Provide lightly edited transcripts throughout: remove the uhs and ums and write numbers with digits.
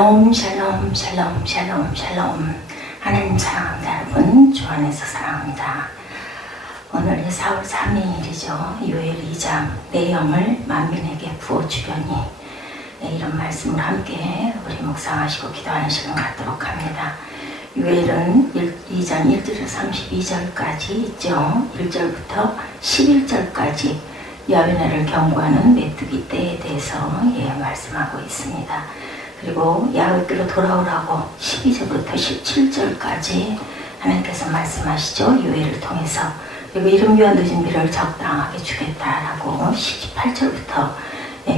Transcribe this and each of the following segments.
샬롬 샬롬 샬롬 샬롬. 하나님 사랑합니다 여러분. 주 안에서 사랑합니다. 오늘이 4월 3일이죠. 요엘 2장 내 영을 만민에게 부어주려니, 이런 말씀을 함께 우리 묵상하시고 기도하는 시간 갖도록 합니다. 요엘은 2장 1절에서 32절까지 있죠. 1절부터 11절까지 야훼나를 경고하는 메뚜기 때에 대해서 말씀하고 있습니다. 그리고 야훼께로 돌아오라고 12절부터 17절까지 하나님께서 말씀하시죠. 요엘을 통해서. 그리고 이름과 늦은 비를 적당하게 주겠다라고 18절부터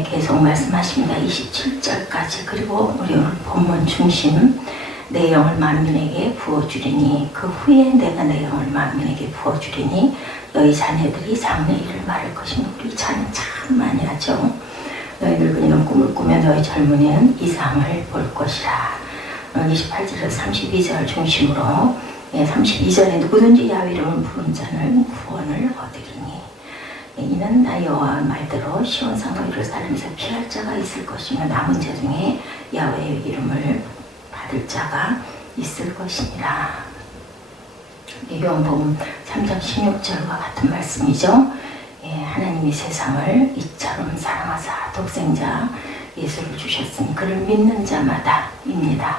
계속 말씀하십니다. 27절까지. 그리고 우리 오늘 본문 중심 내 영을 만민에게 부어주리니 그 후에 내가 내 영을 만민에게 부어주리니 너희 자녀들이 장래 일을 말할 것이니. 우리 자녀 참 많이 하죠. 너희 늙은이는 꿈을 꾸며 너희 젊은이는 이상을 볼 것이라. 28절에서 32절 중심으로 32절에 누구든지 야훼 이름을 부른 자는 구원을 얻으리니 이는 나 여호와 말대로 시온산과 예루살렘에서 피할 자가 있을 것이며 남은 자 중에 야훼의 이름을 받을 자가 있을 것이니라. 요한복음 3장 16절과 같은 말씀이죠. 하나님이 세상을 이처럼 사랑하사 독생자 예수를 주셨으니 그를 믿는 자마다 입니다.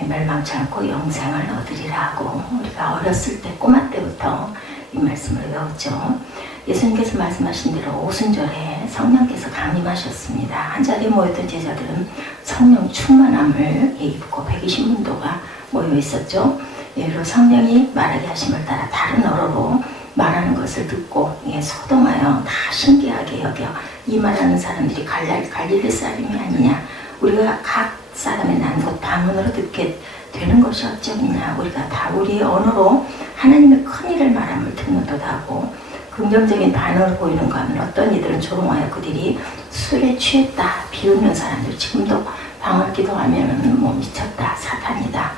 멸망치 않고 영생을 얻으리라 하고, 우리가 어렸을 때 꼬마 때부터 이 말씀을 외웠죠. 예수님께서 말씀하신 대로 오순절에 성령께서 강림하셨습니다. 한자리에 모였던 제자들은 성령 충만함을 입고 120문도가 모여 있었죠. 그리고 성령이 말하게 하심을 따라 다른 언어로 말하는 것을 듣고 소동하여 다 신기하게 여겨 이 말하는 사람들이 갈릴리 사람이 아니냐, 우리가 각 사람의 난곳 방언으로 듣게 되는 것이 어쩌겠냐, 우리가 다 우리의 언어로 하나님의 큰 일을 말함을 듣는도다 하고, 긍정적인 반응을 보이는 거 하면 어떤 이들은 조롱하여 그들이 술에 취했다 비웃는 사람들, 지금도 방언 기도하면 뭐 미쳤다, 사탄이다,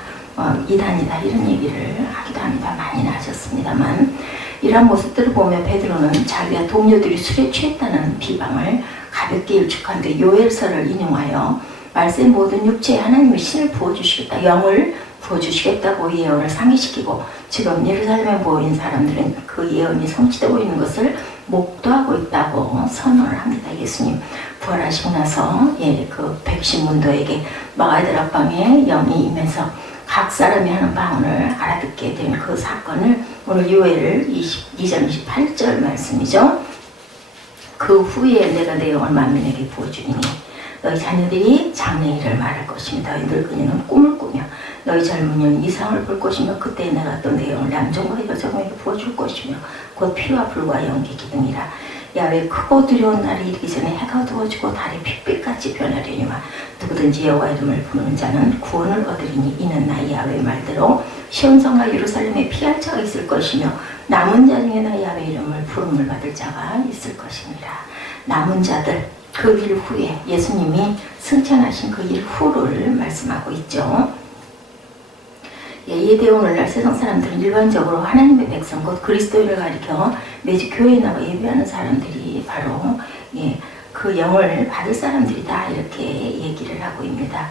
이단이다 이런 얘기를 하기도 합니다. 많이는 하셨습니다만, 이러한 모습들을 보며 베드로는 자기와 동료들이 술에 취했다는 비방을 가볍게 일축한데 요엘서를 인용하여 말세의 모든 육체에 하나님의 신을 부어주시겠다, 영을 부어주시겠다고 예언을 상기시키고, 지금 예루살렘에 모인 사람들은 그 예언이 성취되고 있는 것을 목도하고 있다고 선언을 합니다. 예수님 부활하시고 나서 그 백신문도에게 마가들 앞방에 영이 임해서 각 사람이 하는 방언을 알아듣게 된 그 사건을 오늘 요엘 2장 28절 말씀이죠. 그 후에 내가 내 영을 만민에게 부어주리니 너희 자녀들이 장래 일을 말할 것이며 너희 늙은이는 꿈을 꾸며 너희 젊은이는 이상을 볼 것이며 그때 내가 또 내 영을 남종과 여종에게 부어줄 것이며 곧 피와 불과 연기 기둥이라. 야훼 크고 두려운 날이 이르기 전에 해가 어두워지고 달이 핏빛같이 변하려니와 누구든지 여호와 이름을 부르는 자는 구원을 얻으리니 이는 나 야훼의 말대로 시온산과 예루살렘에 피할 자가 있을 것이며 남은 자 중에 나 야훼 이름을 부름을 받을 자가 있을 것이니라. 남은 자들, 그 일 후에 예수님이 승천하신 그 일 후를 말씀하고 있죠. 이에 대해 오늘날 세상 사람들은 일반적으로 하나님의 백성 곧 그리스도인을 가리켜 매주 교회에 나와 예배하는 사람들이 바로 그 영을 받을 사람들이다 이렇게 얘기를 하고 있습니다.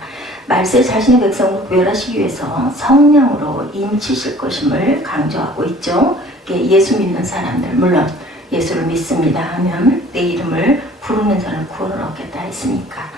말세 자신의 백성을 구별하시기 위해서 성령으로 임치실 것임을 강조하고 있죠. 예수 믿는 사람들, 물론 예수를 믿습니다 하면 내 이름을 부르는 자는 구원을 얻겠다 했으니까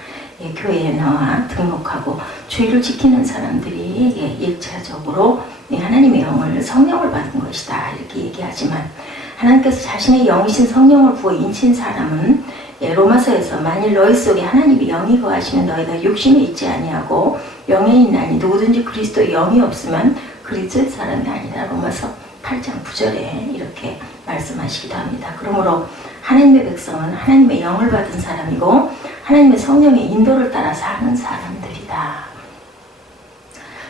교회에 나와 등록하고 주의를 지키는 사람들이 일차적으로 하나님의 영을 성령을 받은 것이다 이렇게 얘기하지만, 하나님께서 자신의 영이신 성령을 부어 인친 사람은 로마서에서 만일 너희 속에 하나님의 영이 거하시면 너희가 육신에 있지 아니하고 영에 있나니 누구든지 그리스도의 영이 없으면 그리스도의 사람이 아니다. 로마서 8장 9절에 이렇게 말씀하시기도 합니다. 그러므로 하나님의 백성은 하나님의 영을 받은 사람이고 하나님의 성령의 인도를 따라 사는 사람들이다.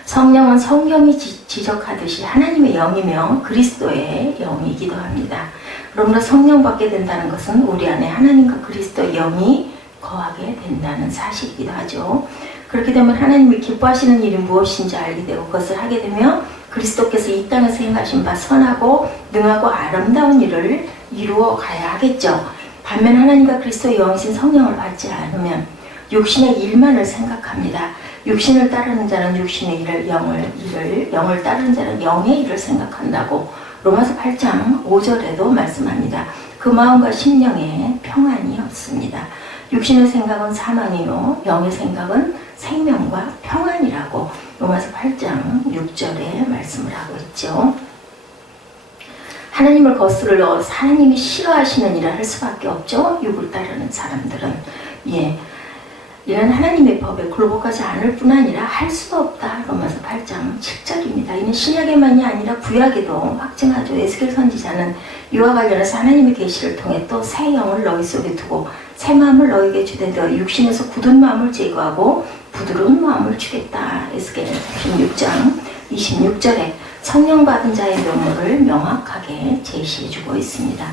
성령은 성경이 지적하듯이 하나님의 영이며 그리스도의 영이기도 합니다. 그러므로 성령 받게 된다는 것은 우리 안에 하나님과 그리스도의 영이 거하게 된다는 사실이기도 하죠. 그렇게 되면 하나님이 기뻐하시는 일이 무엇인지 알게 되고 그것을 하게 되면 그리스도께서 이 땅에서 행하신 바 선하고 능하고 아름다운 일을 이루어 가야 하겠죠. 반면 하나님과 그리스도의 영이신 성령을 받지 않으면 육신의 일만을 생각합니다. 육신을 따르는 자는 육신의 일을, 영을 따르는 자는 영의 일을 생각한다고 로마서 8장 5절에도 말씀합니다. 그 마음과 심령에 평안이 없습니다. 육신의 생각은 사망이요 영의 생각은 생명과 평안이라고 로마서 8장 6절에 말씀을 하고 있죠. 하나님을 거스르러 하나님이 싫어하시는 일을 할 수밖에 없죠. 육을 따르는 사람들은. 이는 하나님의 법에 굴복하지 않을 뿐 아니라 할 수도 없다. 로마서 8장 7절입니다. 이는 신약에만이 아니라 구약에도 확증하죠. 에스겔 선지자는 이와 관련해서 하나님의 계시를 통해 또 새 영을 너희 속에 두고 새 마음을 너희에게 주되 너희 육신에서 굳은 마음을 제거하고 부드러운 마음을 주겠다. 에스겔 16장 26절에 성령 받은 자의 면모를 명확하게 제시해주고 있습니다.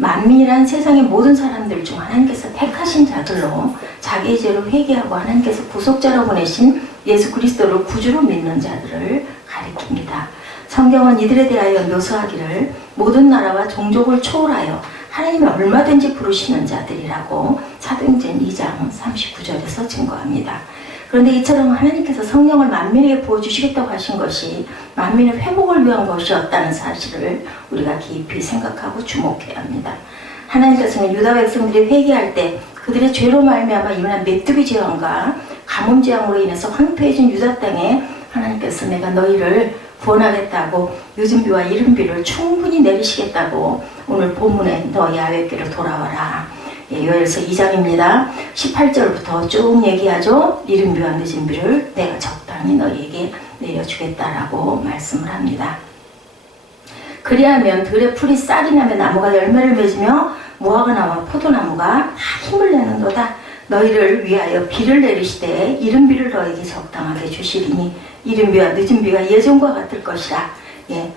만민이란 세상의 모든 사람들 중 하나님께서 택하신 자들로 자기의 죄를 회개하고 하나님께서 구속자로 보내신 예수 그리스도를 구주로 믿는 자들을 가리킵니다. 성경은 이들에 대하여 묘사하기를 모든 나라와 종족을 초월하여 하나님이 얼마든지 부르시는 자들이라고 사도행전 2장 39절에서 증거합니다. 그런데 이처럼 하나님께서 성령을 만민에게 부어주시겠다고 하신 것이 만민의 회복을 위한 것이었다는 사실을 우리가 깊이 생각하고 주목해야 합니다. 하나님께서는 유다 백성들이 회개할 때 그들의 죄로 말미암아 일어난 메뚜기 재앙과 가뭄 재앙으로 인해서 황폐해진 유다 땅에 하나님께서 내가 너희를 구원하겠다고 늦은 비와 이른 비를 충분히 내리시겠다고 오늘 본문에 너 야훼께로 돌아와라. 요엘서 2장입니다. 18절부터 쭉 얘기하죠. 이른 비와 늦은 비를 내가 적당히 너희에게 내려주겠다라고 말씀을 합니다. 그리하면 들의 풀이 쌀이 나며 나무가 열매를 맺으며 무화과 나무와 포도나무가 다 힘을 내는도다. 너희를 위하여 비를 내리시되 이른 비를 너희에게 적당하게 주시리니 이른 비와 늦은 비가 예전과 같을 것이라.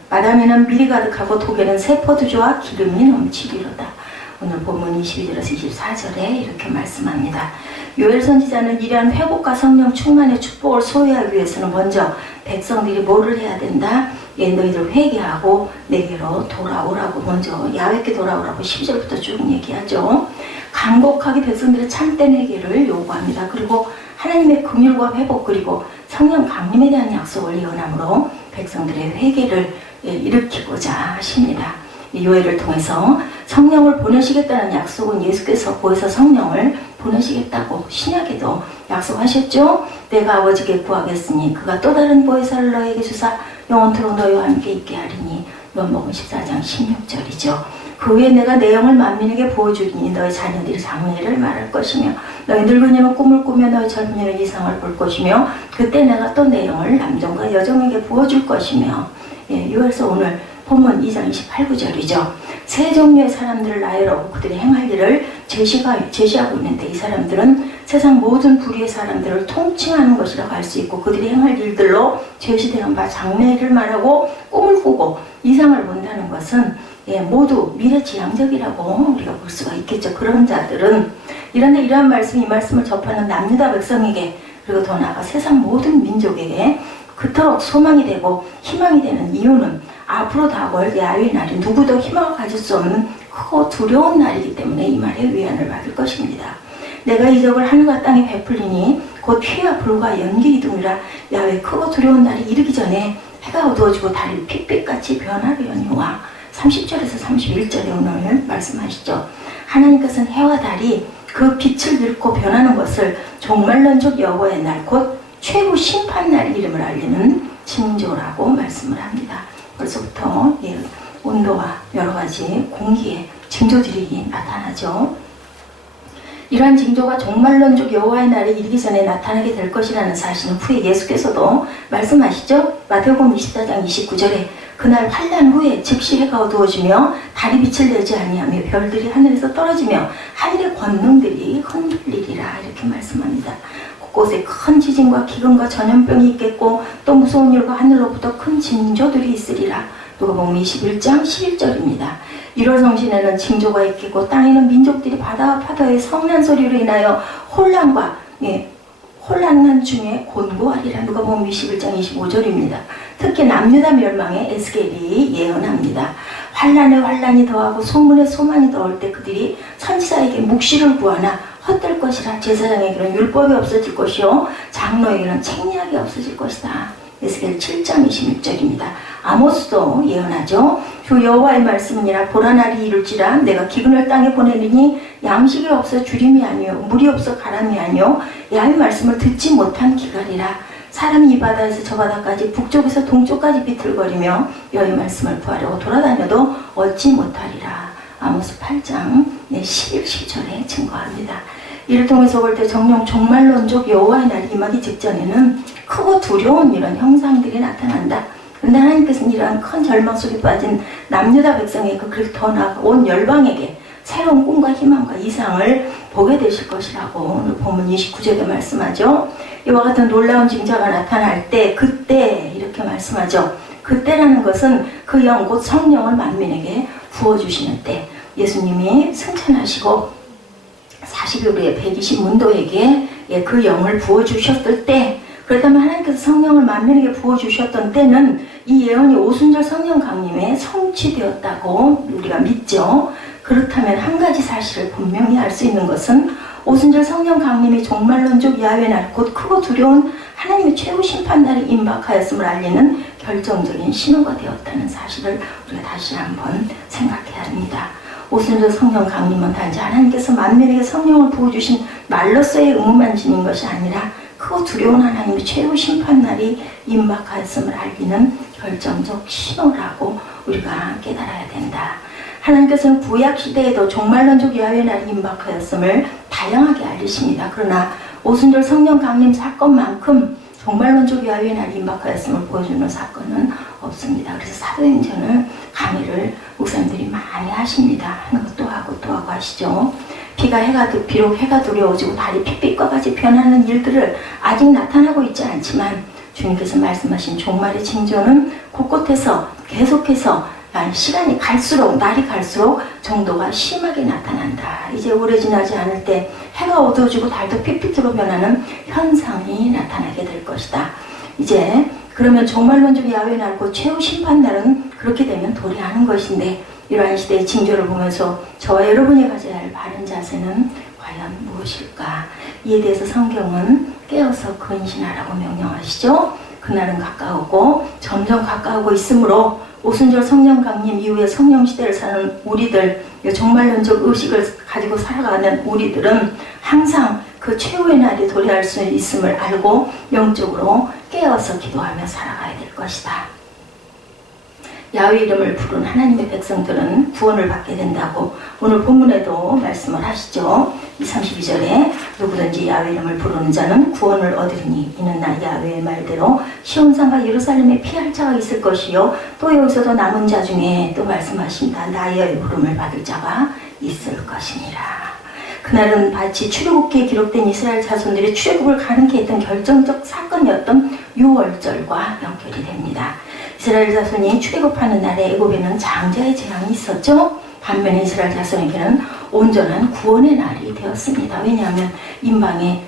마당에는 밀이 가득하고 독에는 새 포도주와 기름이 넘치리로다. 오늘 본문 22절에서 24절에 이렇게 말씀합니다. 요엘 선지자는 이러한 회복과 성령 충만의 축복을 소유하기 위해서는 먼저 백성들이 뭐를 해야 된다? 너희들 회개하고 내게로 돌아오라고 먼저 야훼께 돌아오라고 12절부터 쭉 얘기하죠. 간곡하게 백성들의 참된 회개를 요구합니다. 그리고 하나님의 긍휼과 회복 그리고 성령 강림에 대한 약속을 예언함으로 백성들의 회개를 일으키고자 하십니다. 요엘을 통해서 성령을 보내시겠다는 약속은 예수께서 보혜사 성령을 보내시겠다고 신약에도 약속하셨죠. 내가 아버지께 구하겠으니 그가 또 다른 보혜사를 너에게 주사 영원토록 너희와 함께 있게 하리니 요한복음 14장 16절이죠. 그 후에 내가 내 영을 만민에게 부어주리니 너희 자녀들이 장래를 말할 것이며 너희 늙은이는 꿈을 꾸며 너희 젊은이는 이상을 볼 것이며 그때 내가 또 내 영을 남종과 여종에게 부어줄 것이며 요엘서 오늘 본문 2장 28구절이죠. 세 종류의 사람들을 나열하고 그들이 행할 일을 제시하고 있는데 이 사람들은 세상 모든 부류의 사람들을 통칭하는 것이라고 할 수 있고 그들이 행할 일들로 제시되는 바 장래를 말하고 꿈을 꾸고 이상을 본다는 것은 모두 미래지향적이라고 우리가 볼 수가 있겠죠. 그런 자들은 이러한 말씀이 이 말씀을 접하는 남유다 백성에게 그리고 더 나아가 세상 모든 민족에게 그토록 소망이 되고 희망이 되는 이유는 앞으로 다가올 야훼의 날이 누구도 희망을 가질 수 없는 크고 두려운 날이기 때문에 이 말에 위안을 받을 것입니다. 내가 이적을 하늘과 땅에 베풀리니 곧 피와 불과 연기 이동이라 야훼의 크고 두려운 날이 이르기 전에 해가 어두워지고 달이 핏빛같이 변하려니와 30절에서 31절에 오늘 말씀하시죠. 하나님께서는 해와 달이 그 빛을 잃고 변하는 것을 종말론적 여호와의 날 곧 최후 심판날 이름을 알리는 징조라고 말씀을 합니다. 벌써부터 온도와 여러 가지 공기의 징조들이 나타나죠. 이러한 징조가 종말론적 여호와의 날에 이르기 전에 나타나게 될 것이라는 사실은 후에 예수께서도 말씀하시죠. 마태복음 24장 29절에 그날 환난 후에 즉시 해가 어두워지며 달이 빛을 내지 아니하며 별들이 하늘에서 떨어지며 하늘의 권능들이 흔들리리라 이렇게 말씀합니다. 곳곳에 큰 지진과 기근과 전염병이 있겠고 또 무서운 일과 하늘로부터 큰 징조들이 있으리라. 누가복음 21장 11절입니다. 1월 성신에는 징조가 있겠고 땅에는 민족들이 바다와 파도의 성난 소리로 인하여 혼란한 중에 곤고하리라. 누가복음 21장 25절입니다. 특히 남유다 멸망에 에스겔이 예언합니다. 환란에 환란이 더하고 소문에 소만이 더할 때 그들이 선지자에게 묵시를 구하나 헛될 것이라. 제사장에게는 율법이 없어질 것이요 장로에게는 책략이 없어질 것이다. 에스겔 7장 26절입니다. 아모스도 예언하죠. 주 여호와의 말씀이니라. 보라 날이 이룰지라 내가 기근을 땅에 보내리니 양식이 없어 주림이 아니요 물이 없어 가람이 아니요 야의 말씀을 듣지 못한 기갈이라. 사람이 이 바다에서 저 바다까지 북쪽에서 동쪽까지 비틀거리며 여호와의 말씀을 구하려고 돌아다녀도 얻지 못하리라. 아모스 8장 11, 12절에 증거합니다. 이를 통해서 볼 때 정령 종말론적 여호와의 날이 임하기 직전에는 크고 두려운 이런 형상들이 나타난다. 그런데 하나님께서는 이러한 큰 절망 속에 빠진 남유다 백성에게 그리고 더 나아가 온 열방에게 새로운 꿈과 희망과 이상을 보게 되실 것이라고 오늘 본문 29절에 말씀하죠. 이와 같은 놀라운 징조가 나타날 때 그때 이렇게 말씀하죠. 그때라는 것은 그 영 곧 성령을 만민에게 부어주시는 때, 예수님이 승천하시고 40일 후에 120문도에게 그 영을 부어주셨을 때, 그렇다면 하나님께서 성령을 만민에게 부어주셨던 때는 이 예언이 오순절 성령 강림에 성취되었다고 우리가 믿죠. 그렇다면 한 가지 사실을 분명히 알 수 있는 것은 오순절 성령 강림이 종말론적 야훼 날, 곧 크고 두려운 하나님의 최후 심판날이 임박하였음을 알리는 결정적인 신호가 되었다는 사실을 우리가 다시 한번 생각해야 합니다. 오순절 성령 강림은 단지 하나님께서 만민에게 성령을 부어주신 말로서의 의무만 지닌 것이 아니라 크고 두려운 하나님의 최후 심판날이 임박하였음을 알리는 결정적 신호라고 우리가 깨달아야 된다. 하나님께서는 구약시대에도 종말론적 야훼 날이 임박하였음을 다양하게 알리십니다. 그러나 오순절 성령 강림 사건만큼 종말론적 야훼 날이 임박하였음을 보여주는 사건은 없습니다. 그래서 사도행전을 강의를 목사님들이 많이 하십니다. 하는 것 또 하고 또 하고 하시죠. 비록 해가 두려워지고 달이 핏빛과 같이 변하는 일들을 아직 나타나고 있지 않지만 주님께서 말씀하신 종말의 징조는 곳곳에서 계속해서 시간이 갈수록, 날이 갈수록 정도가 심하게 나타난다. 이제 오래 지나지 않을 때 해가 어두워지고 달도 핏빛으로 변하는 현상이 나타나게 될 것이다. 이제 그러면 종말론적 야훼 날, 곧 최후 심판날은 그렇게 되면 도래하는 것인데, 이러한 시대의 징조를 보면서 저와 여러분이 가져야 할 바른 자세는 과연 무엇일까? 이에 대해서 성경은 깨어서 근신하라고 명령하시죠. 그날은 가까우고 점점 가까우고 있으므로 오순절 성령 강림 이후에 성령 시대를 사는 우리들, 종말론적 의식을 가지고 살아가는 우리들은 항상 그 최후의 날이 도래할 수 있음을 알고 영적으로 깨어서 기도하며 살아가야 될 것이다. 야훼 이름을 부른 하나님의 백성들은 구원을 받게 된다고 오늘 본문에도 말씀을 하시죠. 32절에 누구든지 야훼 이름을 부르는 자는 구원을 얻으리니 이는 나 야훼의 말대로 시온산과 예루살렘에 피할 자가 있을 것이요 또 여기서도 남은 자 중에 또 말씀하십니다. 나의 부름을 받을 자가 있을 것이니라. 그날은 마치 출애굽기에 기록된 이스라엘 자손들이 출애굽을 가능케 했던 결정적 사건이었던 유월절과 연결이 됩니다. 이스라엘 자손이 출애굽하는 날에 애굽에는 장자의 재앙이 있었죠. 반면에 이스라엘 자손에게는 온전한 구원의 날이 되었습니다. 왜냐하면 임방에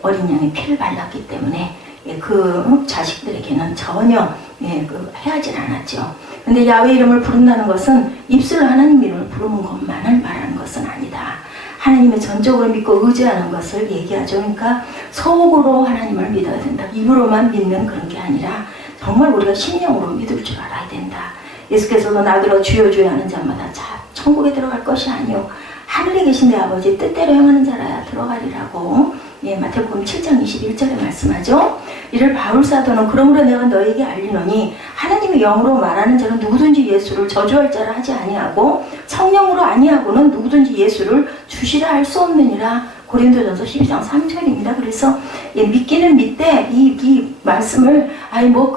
어린 양의 피를 발랐기 때문에 그 자식들에게는 전혀 해하진 않았죠. 근데 야훼 이름을 부른다는 것은 입술로 하나님 이름을 부르는 것만을 말하는 것은 아니다. 하나님의 전적으로 믿고 의지하는 것을 얘기하죠. 그러니까 속으로 하나님을 믿어야 된다. 입으로만 믿는 그런 게 아니라 정말 우리가 심령으로 믿을 줄 알아야 된다. 예수께서도 나더러 주여 주여 하는 자마다 천국에 들어갈 것이 아니요 하늘에 계신 내 아버지 뜻대로 행하는 자라야 들어가리라고 마태복음 7장 21절에 말씀하죠. 이를 바울 사도는 그러므로 내가 너에게 알리노니 하나님의 영으로 말하는 자는 누구든지 예수를 저주할 자라 하지 아니하고 성령으로 아니하고는 누구든지 예수를 주시라 할 수 없느니라. 고린도전서 12장 3절입니다. 그래서 믿기는 믿되 이 말씀을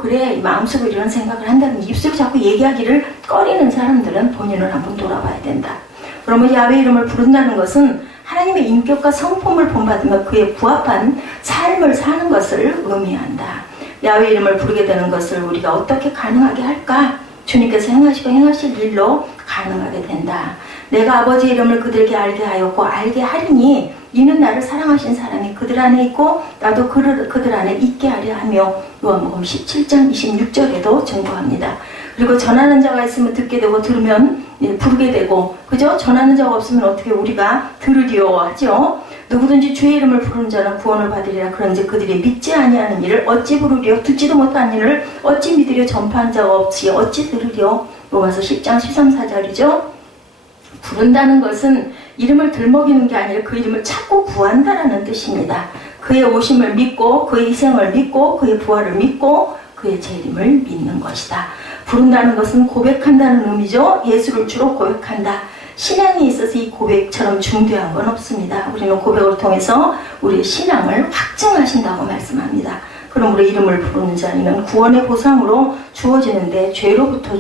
그래 마음속으로 이런 생각을 한다는 입술로 자꾸 얘기하기를 꺼리는 사람들은 본인을 한번 돌아봐야 된다. 그러면 야훼 이름을 부른다는 것은 하나님의 인격과 성품을 본받으며 그에 부합한 삶을 사는 것을 의미한다. 야훼 이름을 부르게 되는 것을 우리가 어떻게 가능하게 할까? 주님께서 행하시고 행하실 일로 가능하게 된다. 내가 아버지 이름을 그들에게 알게 하였고 알게 하리니 이는 나를 사랑하신 사람이 그들 안에 있고 나도 그들 안에 있게 하려 하며 요한복음 17장 26절에도 증거합니다. 그리고 전하는 자가 있으면 듣게 되고 들으면 부르게 되고, 그죠? 전하는 자가 없으면 어떻게 우리가 들으리요 하죠. 누구든지 주의 이름을 부르는 자는 구원을 받으리라. 그런즉 그들이 믿지 아니하는 일을 어찌 부르리요? 듣지도 못한 일을 어찌 믿으리요? 전파한 자가 없이 어찌 들으리요? 로마서 10장 13, 14절이죠. 부른다는 것은 이름을 들먹이는 게 아니라 그 이름을 찾고 구한다라는 뜻입니다. 그의 오심을 믿고 그의 희생을 믿고 그의 부활을 믿고 그의 재림을 믿는 것이다. 부른다는 것은 고백한다는 의미죠. 예수를 주로 고백한다. 신앙에 있어서 이 고백처럼 중대한 건 없습니다. 우리는 고백을 통해서 우리의 신앙을 확증하신다고 말씀합니다. 그러므로 이름을 부르는 자는 구원의 보상으로 주어지는데 죄로부터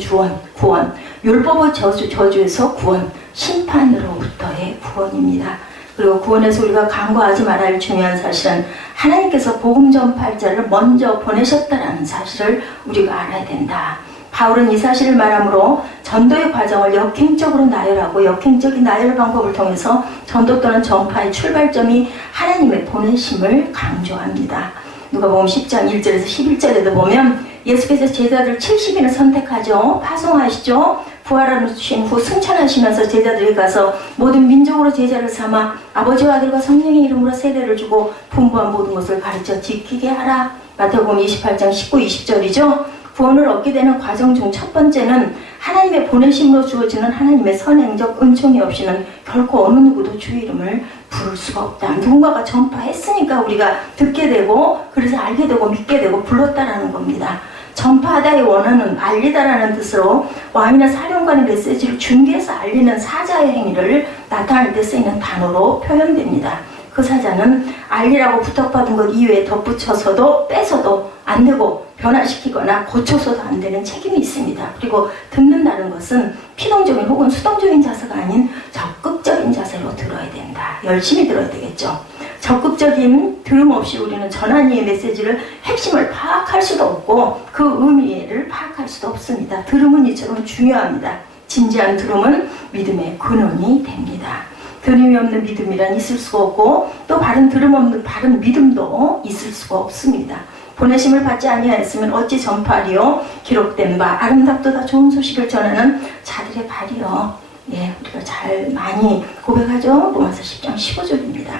구원, 율법의 저주에서 구원, 심판으로부터의 구원입니다. 그리고 구원에서 우리가 간과하지 말아야 할 중요한 사실은 하나님께서 복음 전파할 자를 먼저 보내셨다는 사실을 우리가 알아야 된다. 바울은 이 사실을 말하므로 전도의 과정을 역행적으로 나열하고 역행적인 나열 방법을 통해서 전도 또는 전파의 출발점이 하나님의 보내심을 강조합니다. 누가복음 10장 1절에서 11절에도 보면 예수께서 제자들 70인을 선택하죠. 파송하시죠. 부활하신 후 승천하시면서 제자들이 가서 모든 민족으로 제자를 삼아 아버지와 아들과 성령의 이름으로 세례를 주고 분부한 모든 것을 가르쳐 지키게 하라. 마태복음 28장 19, 20절이죠. 구원을 얻게 되는 과정 중 첫 번째는 하나님의 보내심으로 주어지는 하나님의 선행적 은총이 없이는 결코 어느 누구도 주의 이름을 부를 수가 없다. 누군가가 전파했으니까 우리가 듣게 되고 그래서 알게 되고 믿게 되고 불렀다라는 겁니다. 전파하다의 원어는 알리다라는 뜻으로 왕이나 사령관의 메시지를 중개해서 알리는 사자의 행위를 나타낼 때 쓰이는 단어로 표현됩니다. 그 사자는 알리라고 부탁받은 것 이외에 덧붙여서도 빼서도 안 되고 변화시키거나 고쳐서도 안 되는 책임이 있습니다. 그리고 듣는다는 것은 피동적인 혹은 수동적인 자세가 아닌 적극적인 자세로 들어야 된다. 열심히 들어야 되겠죠. 적극적인 들음 없이 우리는 전하니의 메시지를 핵심을 파악할 수도 없고 그 의미를 파악할 수도 없습니다. 들음은 이처럼 중요합니다. 진지한 들음은 믿음의 근원이 됩니다. 들음이 없는 믿음이란 있을 수가 없고 또 바른 들음 없는 바른 믿음도 있을 수가 없습니다. 보내심을 받지 아니하였으면 어찌 전파하리요? 기록된 바 아름답도다 좋은 소식을 전하는 자들의 발이요. 예, 우리가 잘 많이 고백하죠. 로마서 10장 15절입니다.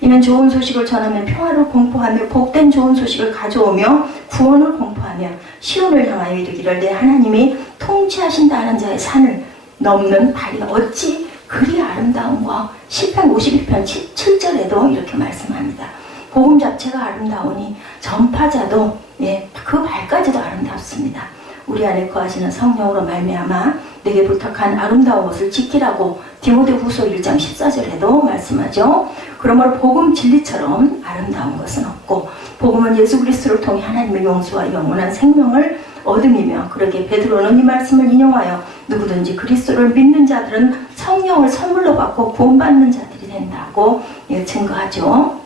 이는 좋은 소식을 전하며 평화를 공포하며 복된 좋은 소식을 가져오며 구원을 공포하며 시온을 향하여 이르기를 내 하나님이 통치하신다 하는 자의 산을 넘는 발이 어찌 그리 아름다운가. 시편 51편 7절에도 이렇게 말씀합니다. 복음 자체가 아름다우니 전파자도 그 발까지도 아름답습니다. 우리 안에 거하시는 성령으로 말미암아 내게 부탁한 아름다운 것을 지키라고 디모데후서 1장 14절에도 말씀하죠. 그러므로 복음 진리처럼 아름다운 것은 없고 복음은 예수 그리스도를 통해 하나님의 용서와 영원한 생명을 얻음이며 그러기에 베드로는 이 말씀을 인용하여 누구든지 그리스도를 믿는 자들은 성령을 선물로 받고 구원받는 자들이 된다고 증거하죠.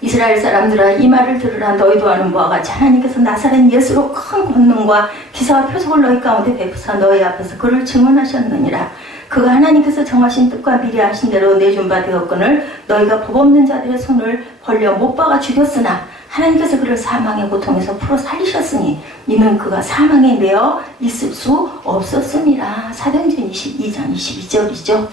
이스라엘 사람들아 이 말을 들으라. 너희도 아는 바와 같이 하나님께서 나사렛 예수로 큰 권능과 기사와 표적을 너희 가운데 베푸사 너희 앞에서 그를 증언하셨느니라. 그가 하나님께서 정하신 뜻과 미리 하신 대로 내준 바 되었거늘 너희가 법 없는 자들의 손을 벌려 못 박아 죽였으나 하나님께서 그를 사망의 고통에서 풀어 살리셨으니 이는 그가 사망에 매여 있을 수 없었음이라. 사도행전 22장 22절이죠.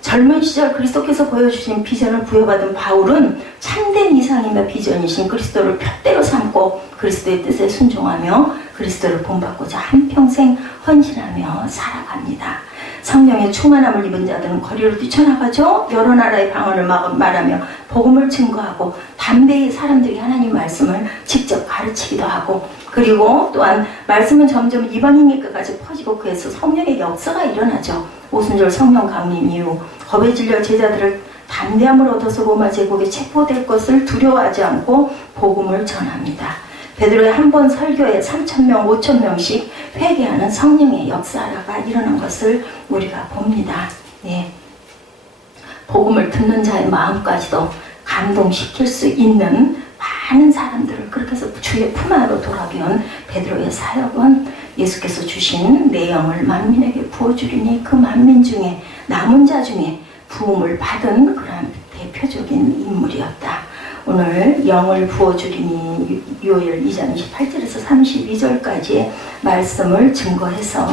젊은 시절 그리스도께서 보여주신 비전을 부여받은 바울은 참된 이상이며 비전이신 그리스도를 푯대로 삼고 그리스도의 뜻에 순종하며 그리스도를 본받고자 한평생 헌신하며 살아갑니다. 성령의 충만함을 입은 자들은 거리로 뛰쳐나가죠. 여러 나라의 방언을 말하며 복음을 증거하고 담대히 사람들이 하나님 말씀을 직접 가르치기도 하고 그리고 또한 말씀은 점점 이방인에게까지 퍼지고 그에서 성령의 역사가 일어나죠. 오순절 성령 강림 이후 겁에 질려 제자들을 담대함을 얻어서 로마 제국에 체포될 것을 두려워하지 않고 복음을 전합니다. 베드로의 한 번 설교에 3,000명, 5,000명씩 회개하는 성령의 역사가 일어난 것을 우리가 봅니다. 복음을 듣는 자의 마음까지도 감동시킬 수 있는 많은 사람들을 그렇게 해서 주의 품 안으로 돌아온 베드로의 사역은 예수께서 주신 내 영을 만민에게 부어주리니 그 만민 중에 남은 자 중에 부음을 받은 그런 대표적인 인물이었다. 오늘 영을 부어주리니 요엘 2장 28절에서 32절까지의 말씀을 증거해서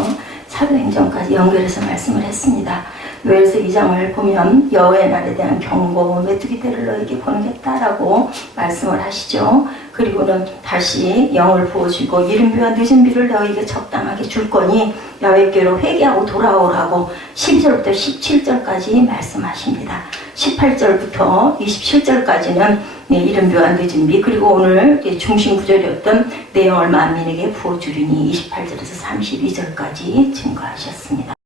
사도행전까지 연결해서 말씀을 했습니다. 요엘서 2장을 보면 여호와의 날에 대한 경고, 메뚜기 떼를 너에게 보내겠다라고 말씀을 하시죠. 그리고는 다시 영을 부어주고 이른비와 늦은비를 너에게 적당하게 줄 거니 야훼께로 회개하고 돌아오라고 12절부터 17절까지 말씀하십니다. 18절부터 27절까지는 이른비와 늦은비, 그리고 오늘 중심 구절이었던 내 영을 만민에게 부어주리니 28절에서 32절까지 증거하셨습니다.